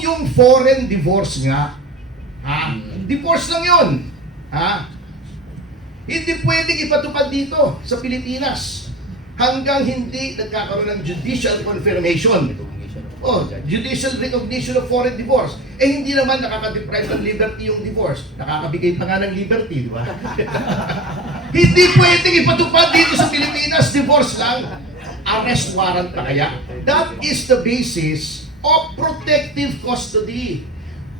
Kung yung foreign divorce nga, divorce lang yun, hindi pwedeng ipatupad dito sa Pilipinas hanggang hindi nagkakaroon ng judicial confirmation. Judicial recognition of foreign divorce. Hindi naman nakaka-deprive ng liberty yung divorce. Nakakabigay pa nga ng liberty, di ba? Hindi pwedeng ipatupad dito sa Pilipinas, divorce lang. Arrest warrant pa kaya? That is the basis of protective custody.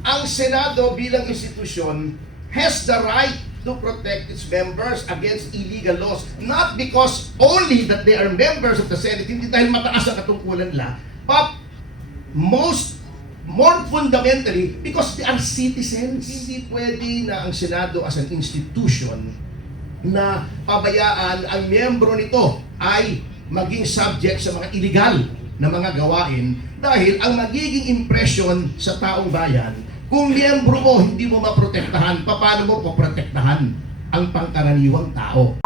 Ang Senado bilang institusyon has the right to protect its members against illegal laws. Not because only that they are members of the Senate, hindi dahil mataas ang katungkulan nila, but more fundamentally, because they are citizens. Hindi pwede na ang Senado as an institution na pabayaan ang miyembro nito ay maging subject sa mga illegal na mga gawain dahil ang magiging impression sa taong bayan, kung miyembro mo hindi mo maprotektahan, paano mo poprotektahan ang pangkaraniwang tao?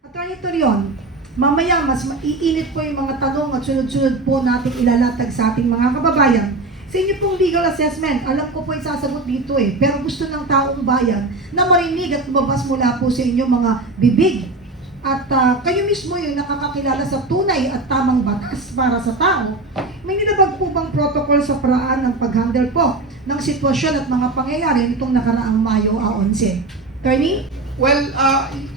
Attorney Torion, mamaya mas maiinit po yung mga tanong at sunod-sunod po natin ilalatag sa ating mga kababayan. Sa inyo pong legal assessment, alam ko po isasagot dito pero gusto ng taong bayan na marinig at lumabas mula po sa inyo mga bibig. At kayo mismo yung nakakakilala sa tunay at tamang batas para sa tao. May nilabag po bang protocol sa paraan ng pag-handle po ng sitwasyon at mga pangyayari nitong nakaraang Mayo 11? Attorney? Well,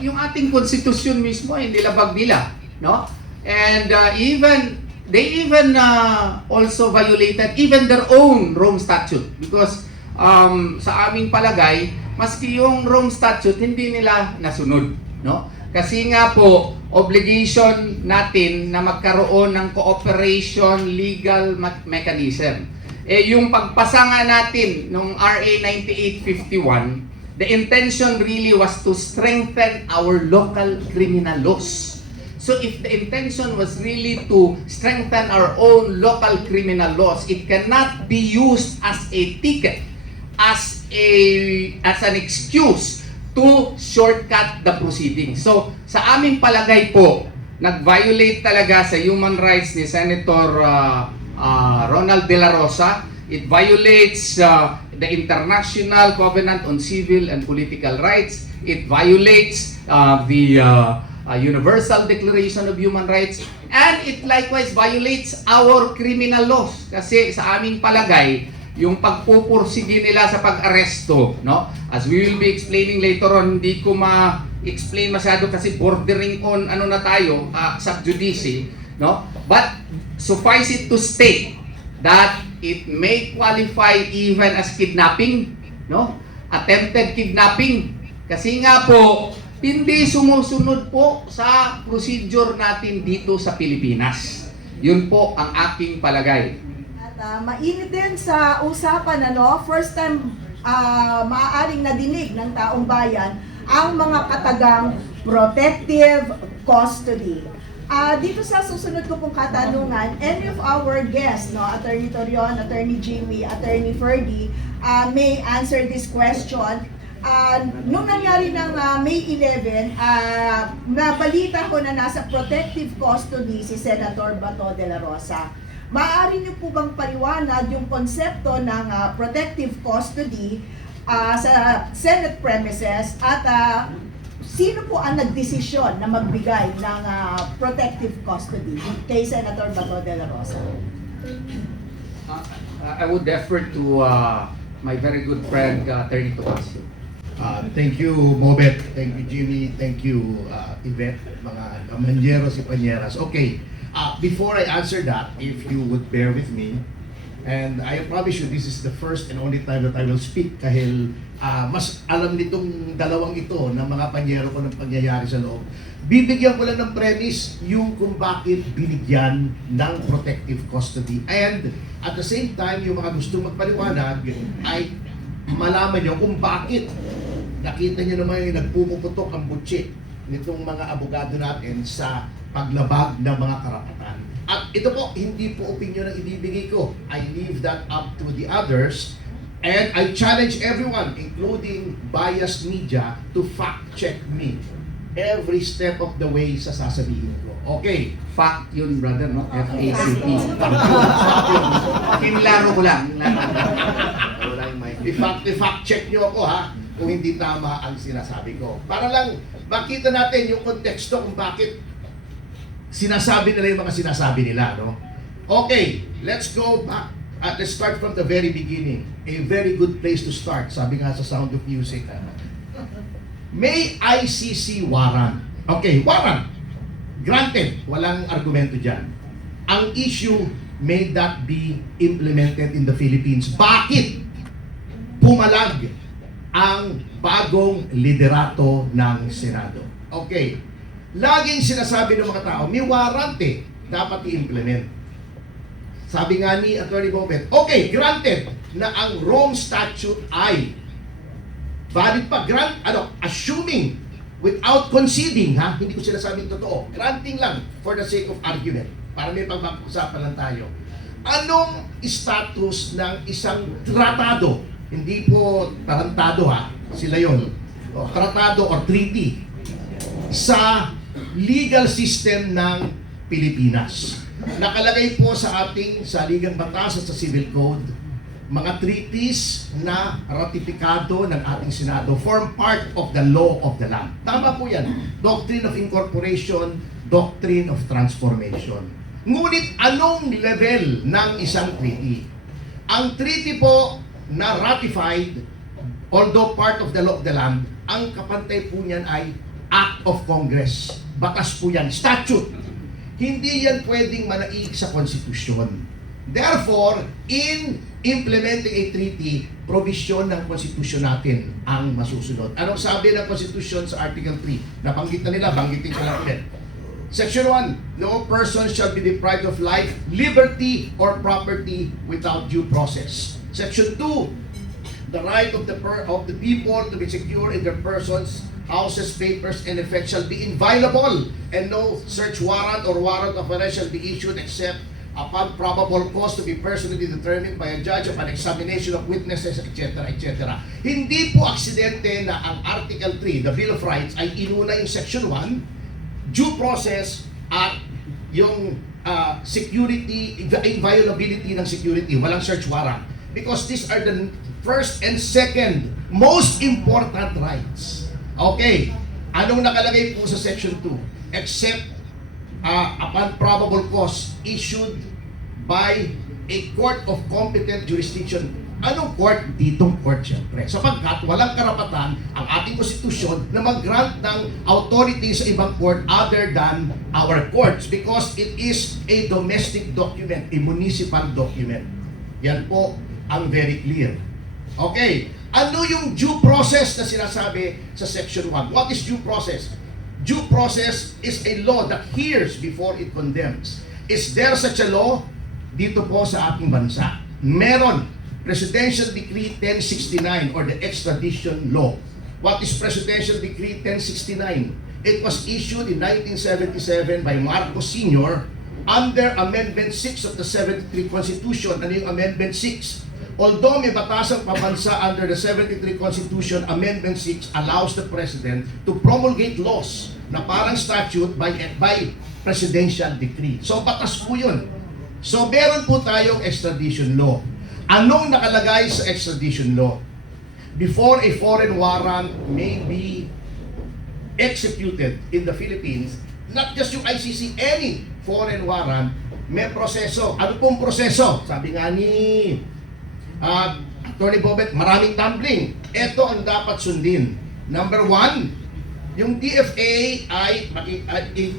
yung ating konstitusyon mismo ay nilabag nila, no? And they even also violated even their own Rome Statute because sa aming palagay, maski yung Rome Statute hindi nila nasunod, no? Kasi nga po, obligation natin na magkaroon ng cooperation legal mechanism. Yung pagpasa nga natin nung RA 9851, the intention really was to strengthen our local criminal laws. So if the intention was really to strengthen our own local criminal laws, it cannot be used as a ticket, as an excuse to shortcut the proceedings. So, sa aming palagay po, nag-violate talaga sa human rights ni Senator Ronald De La Rosa. It violates the International Covenant on Civil and Political Rights. It violates the Universal Declaration of Human Rights. And it likewise violates our criminal laws. Kasi sa aming palagay, yung pagpupursige nila sa pag-aresto, no? As we will be explaining later on, hindi ko ma-explain masyado kasi bordering on ano na tayo, sub judice, no? But suffice it to state that it may qualify even as kidnapping, no? Attempted kidnapping. Kasi nga po, hindi sumusunod po sa procedure natin dito sa Pilipinas. Yun po ang aking palagay. Mainit din sa usapan, first time maaaring nadinig ng taong bayan ang mga katagang protective custody. Dito sa susunod ko pong katanungan, any of our guests, Attorney Torion, Attorney Jimmy, Attorney Ferdy, may answer this question. Nung nangyari ng May 11, nabalita ko na nasa protective custody si Senator Bato de la Rosa. Maaari niyo po bang paliwanag yung konsepto ng protective custody sa Senate premises at sino po ang nagdesisyon na magbigay ng protective custody kay Senator Bato de la Rosa? I would defer to my very good friend, Attorney Tomasio. Thank you, Mobet. Thank you, Jimmy. Thank you, Yvette. Mga kamanyeros y panyeras. Okay. Before I answer that, if you would bear with me, and I promise you this is the first and only time that I will speak dahil mas alam nitong dalawang ito na mga panyero ko ng pangyayari sa loob. Bibigyan ko lang ng premise yung kung bakit binigyan ng protective custody. And at the same time, yung mga gustong magpaliwanag ay malaman nyo kung bakit nakita nyo naman yung nagpumuputok ang butsi nitong mga abogado natin sa paglabag ng mga karapatan. At ito po, hindi po opinion ang ibibigay ko. I leave that up to the others. And I challenge everyone, including biased media, to fact-check me every step of the way sa sasabihin ko. Okay. Fact yun, brother, no? F-A-C-T. Fact yun. Inlaro ko lang. Wala yung mic. I-fact check nyo ako ha, kung hindi tama ang sinasabi ko. Para lang makita natin yung konteksto kung bakit sinasabi nila yung mga sinasabi nila, no? Okay, let's go back. Let's start from the very beginning. A very good place to start. Sabi nga sa Sound of Music. May ICC warrant. Okay, warrant. Granted, walang argumento dyan. Ang issue, may that be implemented in the Philippines? Bakit pumalag ang bagong liderato ng Senado? Okay, laging sinasabi ng mga tao, may warrant dapat i-implement. Sabi nga ni Attorney Bobet, okay, granted na ang Rome Statute ay valid pa, assuming without conceding, ha? Hindi ko sinasabing totoo. Granting lang for the sake of argument. Para may pag-usapan lang tayo. Anong status ng isang tratado? Hindi po tarantado, ha? Sila yon. Tratado or treaty sa legal system ng Pilipinas. Nakalagay po sa ating saligang batas at sa Civil Code, mga treaties na ratifikado ng ating Senado form part of the law of the land. Tama po yan. Doctrine of incorporation, doctrine of transformation. Ngunit anong level ng isang treaty? Ang treaty po na ratified, although part of the law of the land, ang kapantay po niyan ay Act of Congress. Batas po yan, statute. Hindi yan pwedeng manaig sa konstitusyon. Therefore, in implementing a treaty, provision ng konstitusyon natin ang masusunod. Anong sabi ng konstitusyon sa Article 3? Nabanggit na nila, banggitin ko lang ulit. Section 1, no person shall be deprived of life, liberty, or property without due process. Section 2, the right of the people to be secure in their persons, houses, papers, and effects shall be inviolable, and no search warrant or warrant of arrest shall be issued except upon probable cause to be personally determined by a judge upon examination of witnesses, etc., etc. Hindi po aksidente na ang Article 3, the Bill of Rights, ay inuna yung Section 1, due process, at yung security, inviolability ng security, walang search warrant. Because these are the first and second most important rights. Okay, anong nakalagay po sa Section 2? Except upon probable cause issued by a court of competent jurisdiction. Anong court? Ditong court, syempre. Sapagkat walang karapatan ang ating konstitusyon na mag-grant ng authority sa ibang court other than our courts because it is a domestic document, a municipal document. Yan po ang very clear. Okay, ano yung due process na sinasabi sa Section 1? What is due process? Due process is a law that hears before it condemns. Is there such a law? Dito po sa ating bansa. Meron. Presidential Decree 1069 or the extradition law. What is Presidential Decree 1069? It was issued in 1977 by Marcos Sr. under Amendment 6 of the 73 Constitution. Ano yung Amendment 6? Although may batasang pabansa under the 73 Constitution, Amendment 6 allows the President to promulgate laws na parang statute by presidential decree. So batas po yun. So meron po tayong extradition law. Anong nakalagay sa extradition law? Before a foreign warrant may be executed in the Philippines, not just yung ICC, any foreign warrant, may proseso. Ano pong proseso? Sabi nga ni Attorney Bobet, maraming tumbling. Ito ang dapat sundin. Number 1, yung DFA ay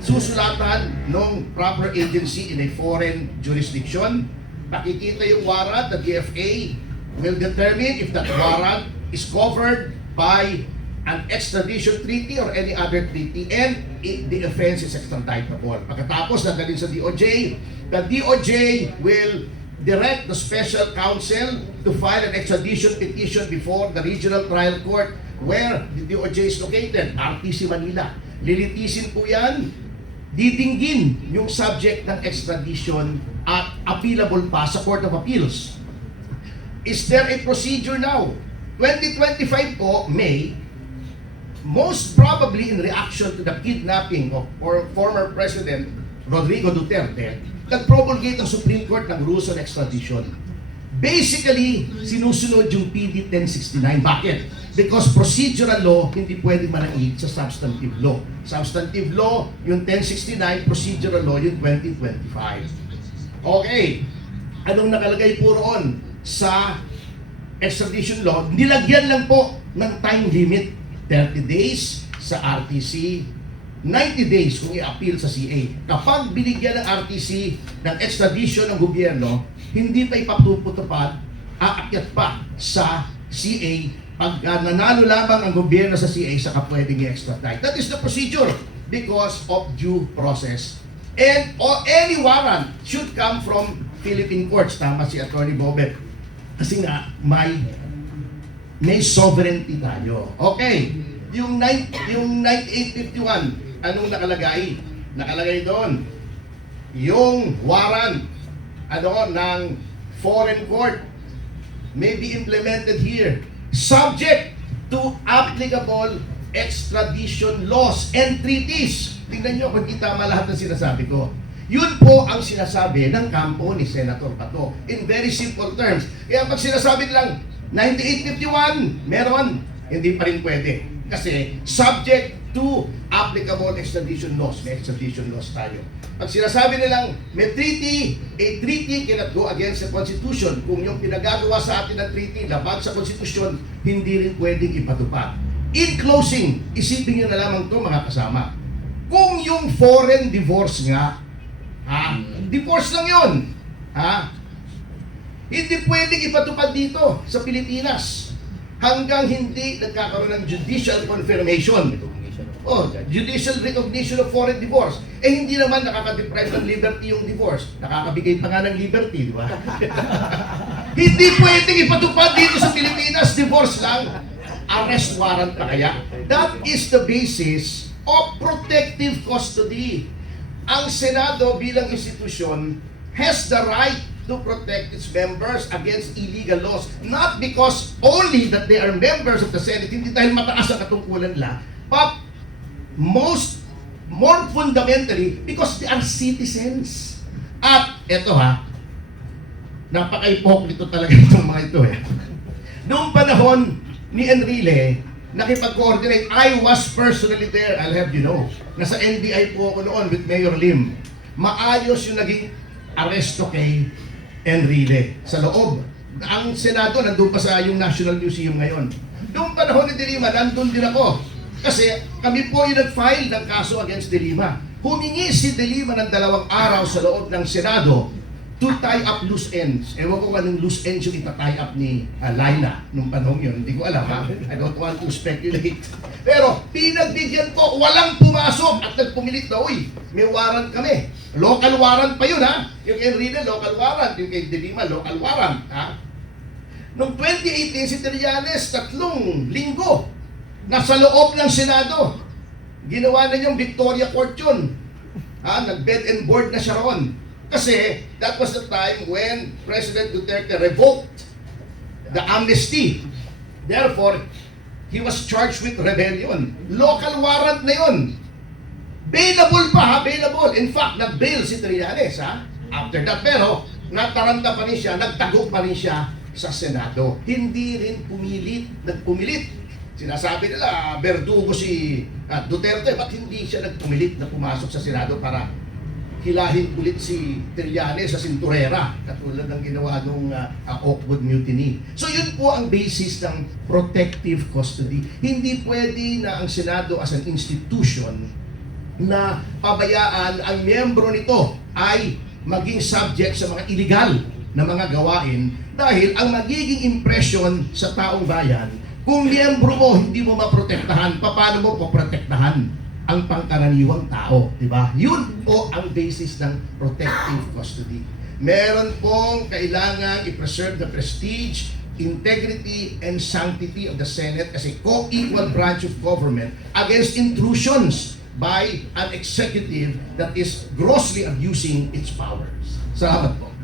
susulatan ng proper agency in a foreign jurisdiction. Pakikita yung warrant, the DFA will determine if that warrant is covered by an extradition treaty or any other treaty and the offense is extraditable. Pagkatapos dadalhin sa DOJ, the DOJ will direct the special counsel to file an extradition petition before the regional trial court where the DOJ is located, RTC Manila. Lilitisin po yan, didinggin yung subject ng extradition at appealable pa sa Court of Appeals. Is there a procedure now? 2025 po, May, most probably in reaction to the kidnapping of former President Rodrigo Duterte, nag-promulgate ang Supreme Court ng rules on extradition. Basically, sinusunod yung PD 1069. Bakit? Because procedural law, hindi pwedeng manaig sa substantive law. Substantive law, yung 1069, procedural law, yung 2025. Okay. Anong nakalagay po roon sa extradition law? Nilagyan lang po ng time limit. 30 days sa RTC, 90 days kung i-appeal sa CA. Kapag binigyan ng RTC ng extradition ng gobyerno, hindi pa ipatutupad, aakyat pa sa CA. Pag nanalo lamang ang gobyerno sa CA, saka pwedeng i-extradite. That is the procedure because of due process. And any warrant should come from Philippine courts. Tama si Attorney Bobet. Kasi nga, may sovereignty tayo. Okay. Yung 9851, anong nakalagay? Nakalagay doon. Yung warrant ng foreign court may be implemented here subject to applicable extradition laws and treaties. Tingnan nyo kung di tama lahat ng sinasabi ko. Yun po ang sinasabi ng kampo ni Senator Bato in very simple terms. Kaya pag sinasabi nilang 9851, meron, hindi pa rin pwede. Kasi subject to applicable extradition laws. May extradition laws tayo. Pag sinasabi nilang may treaty, a treaty cannot go against the Constitution. Kung yung pinagagawa sa atin ng treaty, labag sa Constitution, hindi rin pwedeng ipatupad. In closing, isipin nyo na lamang ito mga kasama. Kung yung foreign divorce nga, divorce lang yun, hindi pwedeng ipatupad dito sa Pilipinas hanggang hindi nagkakaroon ng judicial confirmation. Judicial recognition of foreign divorce. Hindi naman nakaka-deprive ng liberty yung divorce. Nakakabigay pa nga ng liberty, di ba? Hindi pwedeng ipatupad dito sa Pilipinas, divorce lang. Arrest warrant pa kaya? That is the basis of protective custody. Ang Senado bilang institusyon has the right to protect its members against illegal laws. Not because only that they are members of the Senate, hindi dahil mataas ang katungkulan nila, but more fundamentally, because they are citizens. At eto napaka-hypocrite talaga itong mga ito Noong panahon ni Enrile, nakipag-coordinate, I was personally there, I'll have you know. Nasa NBI po ako noon with Mayor Lim. Maayos yung naging aresto kay Enrile sa loob. Ang Senado, nandun pa sa yung National Museum ngayon. Noong panahon ni De Lima, nandun din ako. Kasi kami po yung nag-file ng kaso against De Lima. Humingi si De Lima ng 2 araw sa loob ng Senado to tie up loose ends. Ewan ko anong loose ends yung ita-tie up ni Laila nung panahon yun. Hindi ko alam I don't want to speculate. Pero pinagbigyan ko, walang pumasok at nagpumilit na, uy, may warrant kami. Local warrant pa yun Yung kay Enrile, local warrant. Yung kay De Lima, local warrant Noong 2018, si Trillanes, 3 linggo, nasa loob ng Senado. Ginawa na niyang Victoria Court yun. Nag-bed and board na siya roon. Kasi that was the time when President Duterte revoked the amnesty. Therefore, he was charged with rebellion. Local warrant na yun. Bailable pa bailable. In fact, nag-bail si Trillanes after that. Pero, nataranta pa rin siya, nagtago pa rin siya sa Senado. Hindi rin nagpumilit. Sinasabi nila, berdugo si Duterte, ba't hindi siya nagpumilit na pumasok sa Senado para hilahin ulit si Trillanes sa sinturera, katulad ng ginawa nung Oakwood Mutiny. So yun po ang basis ng protective custody. Hindi pwede na ang Senado as an institution na pabayaan ang miyembro nito ay maging subject sa mga illegal na mga gawain dahil ang magiging impression sa taong bayan, kung miyembro mo hindi mo maprotektahan, paano mo poprotektahan ang pangkaraniwang tao, di ba? Yun po ang basis ng protective custody. Meron pong kailangan i-preserve the prestige, integrity, and sanctity of the Senate as a co-equal branch of government against intrusions by an executive that is grossly abusing its powers. Salamat po.